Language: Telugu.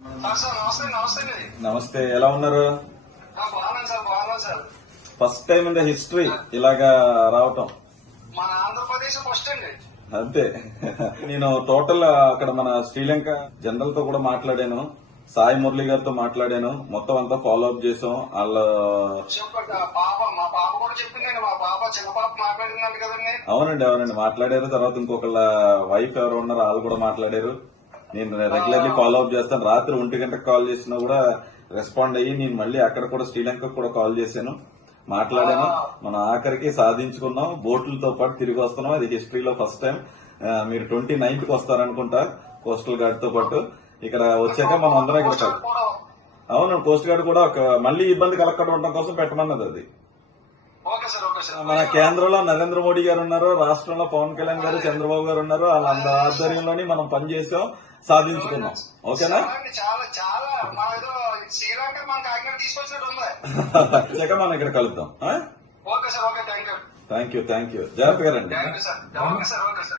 సార్ నమస్తే నమస్తే అండి. నమస్తే, ఎలా ఉన్నారు? బాగున్నాను సార్, బాగున్నాను sir. First time in the history ఇలాగా రావటం. మన ఆంధ్రప్రదేశ్ ఫస్ట్ అండి. అంతే. నేను టోటల్ అక్కడ మన శ్రీలంక జనరల్ తో కూడా మాట్లాడాను, సాయి మురళి గారితో మాట్లాడాను, మొత్తం అంతా ఫాలో అప్ చేసాం. వాళ్ళ పాప మా పాప కూడా చెప్పిందండి, మా పాప చిన్న పాప మాట్లాడిందండి కదండి. అవునండి మాట్లాడారు. తర్వాత ఇంకొకళ్ళ వైఫ్ ఎవరు ఉన్నారు వాళ్ళు కూడా మాట్లాడారు. నేను రెగ్యులర్లీ ఫాలో అప్ చేస్తాను. రాత్రి 1 గంటకు కాల్ చేసినా కూడా రెస్పాండ్ అయ్యి నేను మళ్ళీ అక్కడ కూడా శ్రీలంకకు కూడా కాల్ చేశాను, మాట్లాడాను. మనం ఆఖరికి సాధించుకున్నాం. బోట్లతో పాటు తిరిగి వస్తున్నాం. అది హిస్టరీలో ఫస్ట్ టైం. మీరు 29th వస్తారనుకుంటా కోస్టల్ గార్డ్ తో పాటు. ఇక్కడ వచ్చాక మనం అందరం ఇక్కడ అవును, కోస్ట్ గార్డ్ కూడా మళ్ళీ ఇబ్బంది కలగకుండా ఉండడం కోసం పెట్టమన్నది అది. Okay sir, okay sir. మన కేంద్రంలో నరేంద్ర మోడీ గారు ఉన్నారు, రాష్ట్రంలో పవన్ కళ్యాణ్ గారు, చంద్రబాబు గారు ఉన్నారు. వాళ్ళ ఆధ్వర్యంలోని మనం పనిచేసాం, సాధించుకున్నాం. ఓకేనా? చాలా చాలా మన ఏదో శ్రీలంక మన కాకినాడ తీసుకొచ్చినట్టు ఉంది. వచ్చాక మనం ఇక్కడ కలుద్దాం. Okay sir, okay. Thank you. Thank you జాగ్రత్తగా రండి. Thank you sir. Okay sir, okay sir.